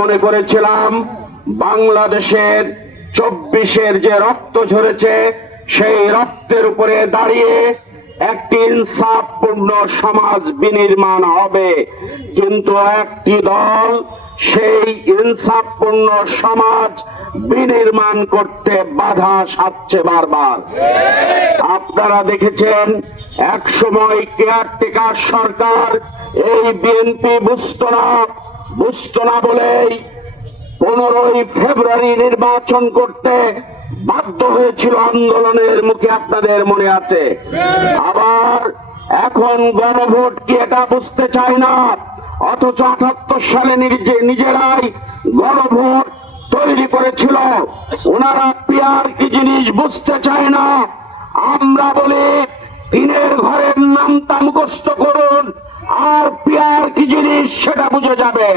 মনে করেছিলাম বাংলাদেশের 24-এর যে রক্ত ঝরেছে সেই রক্তের উপরে দাঁড়িয়ে একটি ইনসাফপূর্ণ সমাজ বিনির্মাণ হবে, কিন্তু একটি দল সেই ইনসাফপূর্ণ সমাজ বিনির্মাণ করতে বাধা সাধছে বারবার। আপনারা দেখেছেন এক সময় কেয়ারটেকার সরকার এই বিএনপি বুঝতো না বলেই 15ই ফেব্রুয়ারি নির্বাচন করতে বাধ্য হয়েছিল আন্দোলনের মুখে, আপনাদের মনে আছে। আবার এখন গণভোট কি এটা বুঝতে চায় না, অথচ 78 সালে নিজেরাই গণভোট তৈরি করেছিল। ওনারা পিয়ার কি জিনিস বুঝতে চায় না। আমরা বলি টিনের ঘরের নামটা মুখস্থ করুন, আর পিয়ার কি জিনিস সেটা বুঝে যাবে।